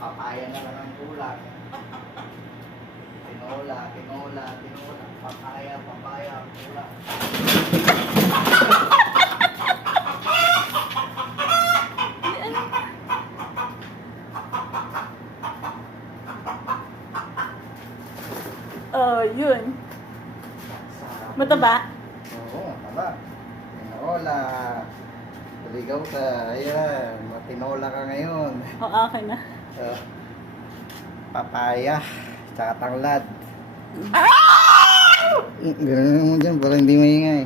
Papaya na lang ang ulam. Tinola, tinola, tinola. Papaya, papaya, ulam. Oh, yun. Sarap. Mataba? Oo, taba. Tinola. Ligaw ka. Ayan. Matinola ka ngayon. O, akin na. Papaya. Tsaka tanglad. Ganun mo dyan para hindi maingay.